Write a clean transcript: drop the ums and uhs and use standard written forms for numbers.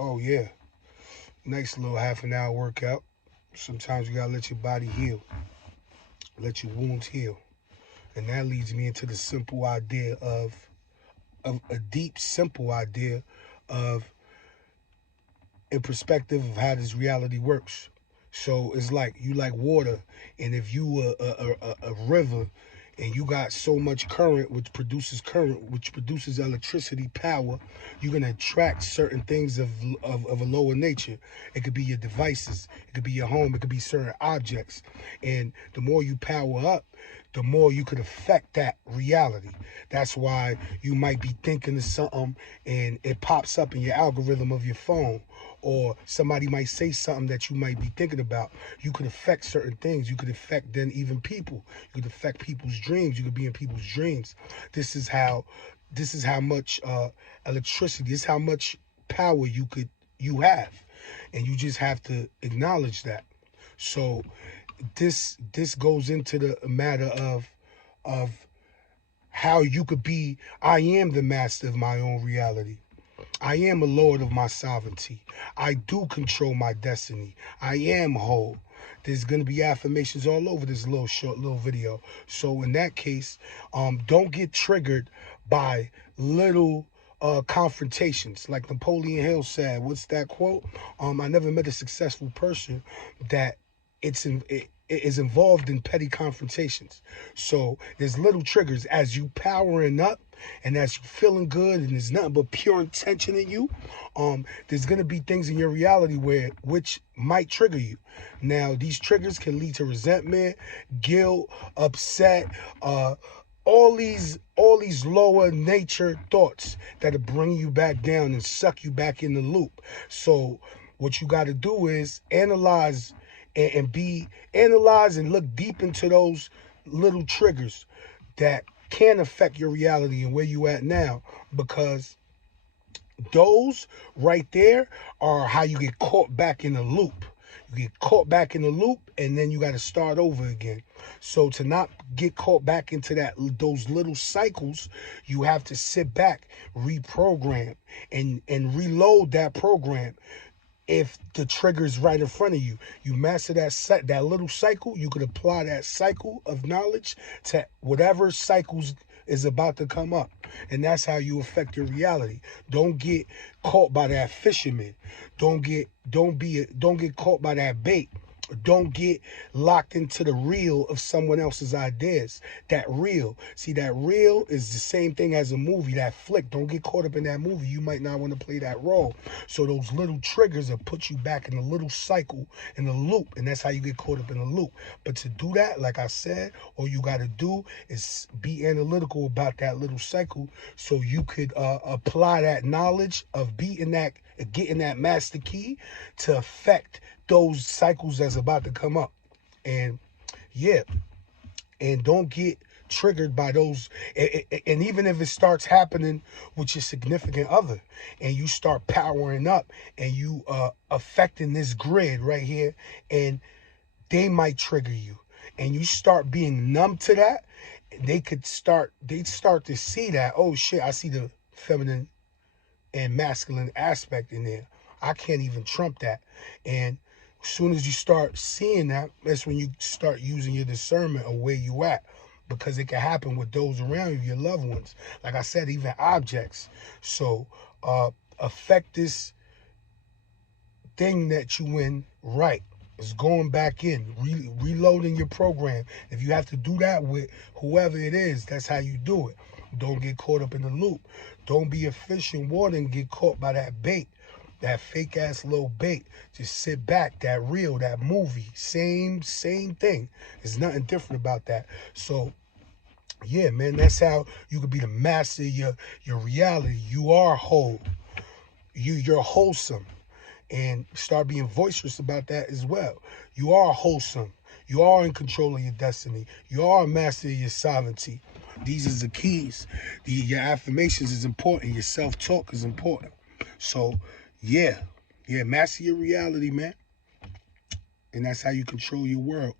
Oh yeah, nice little half an hour workout. Sometimes you gotta let your body heal, let your wounds heal, and that leads me into the simple idea of a deep, simple idea of in perspective of how this reality works. So it's like you like water, and if you a river, and you got so much current, which produces electricity power, you're gonna attract certain things of a lower nature. It could be your devices, it could be your home, it could be certain objects, and the more you power up, the more you could affect that reality. That's why you might be thinking of something and it pops up in your algorithm of your phone, or somebody might say something that you might be thinking about. You could affect certain things. You could affect then even people. You could affect people's dreams. You could be in people's dreams. This is how much electricity, this is how much power you have. And you just have to acknowledge that. So this goes into the matter of how you could be. I am the master of my own reality. I am a lord of my sovereignty. I do control my destiny. I am whole. There's going to be affirmations all over this little short little video. So in that case, don't get triggered by little confrontations. Like Napoleon Hill said, what's that quote? I never met a successful person that it is involved in petty confrontations. So there's little triggers as you powering up and as you feeling good and there's nothing but pure intention in you. There's gonna be things in your reality which might trigger you. Now these triggers can lead to resentment, guilt, upset, all these lower nature thoughts that'll bring you back down and suck you back in the loop. So what you got to do is analyze and look deep into those little triggers that can affect your reality and where you at now, because those right there are how you get caught back in the loop. You get caught back in the loop and then you got to start over again. So to not get caught back into those little cycles, you have to sit back, reprogram, and reload that program. If the trigger is right in front of you, you master that little cycle, you could apply that cycle of knowledge to whatever cycles is about to come up. And that's how you affect your reality. Don't get caught by that fisherman. Don't get caught by that bait. Don't get locked into the reel of someone else's ideas. That reel. See, that reel is the same thing as a movie, that flick. Don't get caught up in that movie. You might not want to play that role. So those little triggers will put you back in a little cycle, in the loop. And that's how you get caught up in the loop. But to do that, like I said, all you got to do is be analytical about that little cycle so you could apply that knowledge of getting that master key to affect those cycles that's about to come up. And yeah, and don't get triggered by those. And even if it starts happening with your significant other and you start powering up and you affecting this grid right here, and they might trigger you and you start being numb to that, they start to see that, oh shit, I see the feminine and masculine aspect in there. I can't even trump that. And as soon as you start seeing that, that's when you start using your discernment of where you at. Because it can happen with those around you, your loved ones. Like I said, even objects. So affect this thing that you in right. It's going back in, reloading your program. If you have to do that with whoever it is, that's how you do it. Don't get caught up in the loop. Don't be a fish in water and get caught by that bait, that fake ass little bait. Just sit back. That real, that movie, same thing. There's nothing different about that. So yeah, man, that's how you could be the master of your reality. You are whole. You're wholesome. And start being boisterous about that as well. You are wholesome. You are in control of your destiny. You are a master of your sovereignty. These are the keys. Your affirmations is important. Your self-talk is important. So, yeah, master your reality, man. And that's how you control your world.